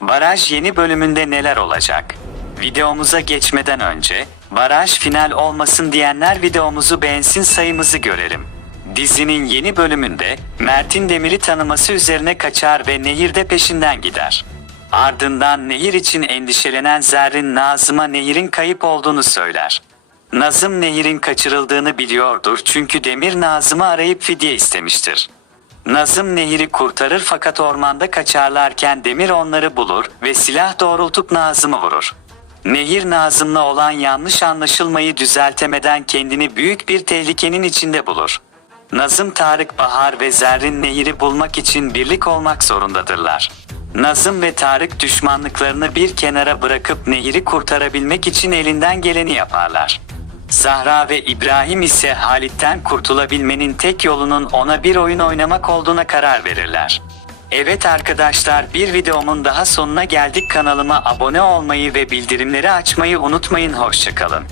Baraj yeni bölümünde neler olacak? Videomuza geçmeden önce, baraj final olmasın diyenler videomuzu beğensin sayımızı görelim. Dizinin yeni bölümünde, Mert'in Demir'i tanıması üzerine kaçar ve Nehir de peşinden gider. Ardından Nehir için endişelenen Zerrin Nazım'a Nehir'in kayıp olduğunu söyler. Nazım Nehir'in kaçırıldığını biliyordur çünkü Demir Nazım'ı arayıp fidye istemiştir. Nazım Nehir'i kurtarır fakat ormanda kaçarlarken Demir onları bulur ve silah doğrultup Nazım'ı vurur. Nehir Nazım'la olan yanlış anlaşılmayı düzeltemeden kendini büyük bir tehlikenin içinde bulur. Nazım Tarık Bahar ve Zerrin Nehir'i bulmak için birlik olmak zorundadırlar. Nazım ve Tarık düşmanlıklarını bir kenara bırakıp Nehir'i kurtarabilmek için elinden geleni yaparlar. Zahra ve İbrahim ise Halit'ten kurtulabilmenin tek yolunun ona bir oyun oynamak olduğuna karar verirler. Evet arkadaşlar bir videomun daha sonuna geldik kanalıma abone olmayı ve bildirimleri açmayı unutmayın hoşçakalın.